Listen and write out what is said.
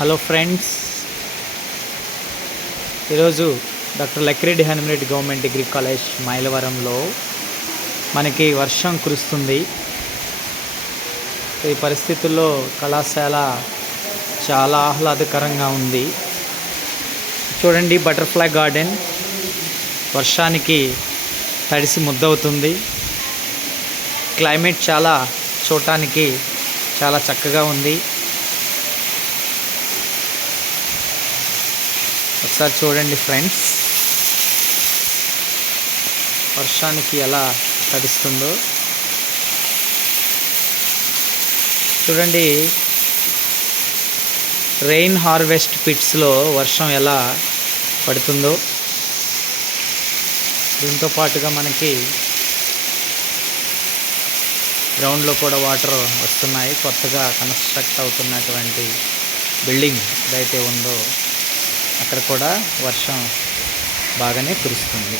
Hello friends, ఈరోజు doctor Lakkireddy Hanumareddy government degree college మైలవరంలో మనకి వర్షం కురుస్తుంది. ఈ పరిస్థితుల్లో కళాశాల చాలా ఆహ్లాదకరంగా ఉంది. చూడండి, బటర్ఫ్లై గార్డెన్ వర్షానికి తడిసి ముద్దవుతుంది. క్లైమేట్ చూడటానికి చాలా చక్కగా ఉంది. ఒకసారి చూడండి ఫ్రెండ్స్, వర్షానికి ఎలా తడుస్తుందో చూడండి. రెయిన్ హార్వెస్ట్ పిట్స్లో వర్షం ఎలా పడుతుందో, దీంతో పాటుగా మనకి గ్రౌండ్లో కూడా వాటర్ వస్తున్నాయి. కొత్తగా కన్స్ట్రక్ట్ అవుతున్నటువంటి బిల్డింగ్ ఏదైతే ఉందో అక్కడ కూడా వర్షం బాగానే కురుస్తుంది.